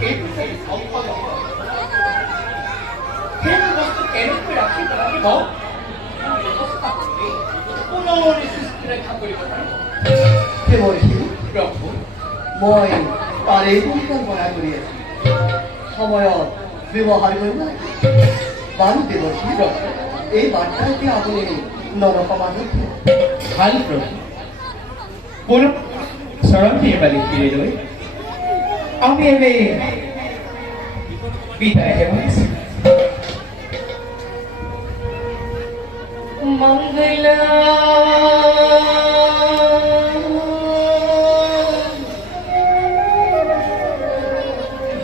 কেবল সম্পদ কেবল বস্তু কেনেকৈ ৰাখিব লাগিব ব্যৱস্থা কৰি পুনৰ সৃষ্টি ৰক্ষা কৰিব পাৰিব। প্ৰভু মই তাৰে পৰিকল্পনা কৰি আছো সময়ত ব্যৱহাৰ কৰিব লাগে বাৰু দেৱশ্ৰী এই বাৰ্তাটি আপুনি নৰসমাজত ভাল প্ৰভু পুনৰ চৰণ নিৰ্মালি ফিৰি লৈ আমি এনে বিদায় হেৱাইছোঁ। মঙ্গলা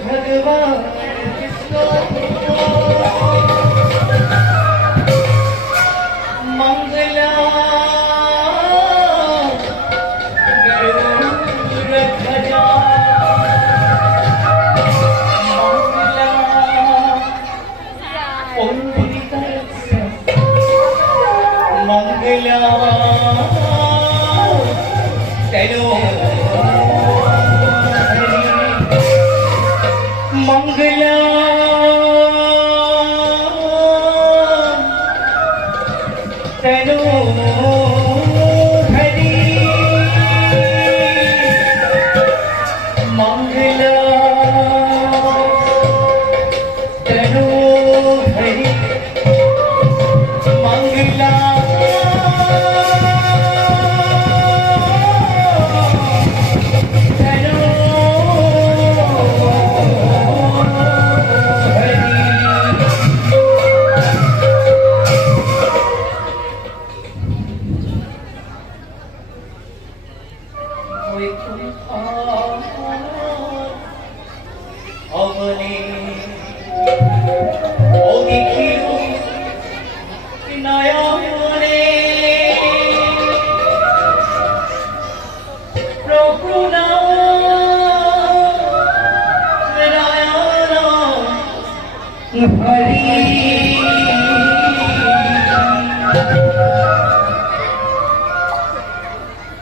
ভগবান কৃষ্ণ Mangala Mangala, Teno, Mangala, Teno, Hari, Mangala, Teno, Hari, Mangala.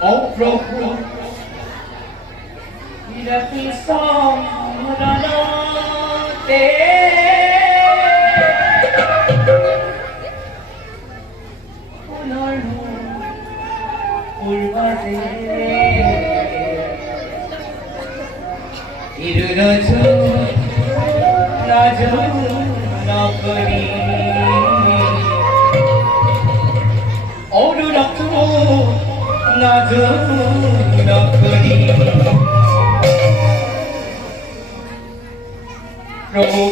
Oh, Prabhu, Irati Samranate, Punaru Purvate, Irunaju Naju Nakari, Odu Naktu. Nadu Nakari Prabhu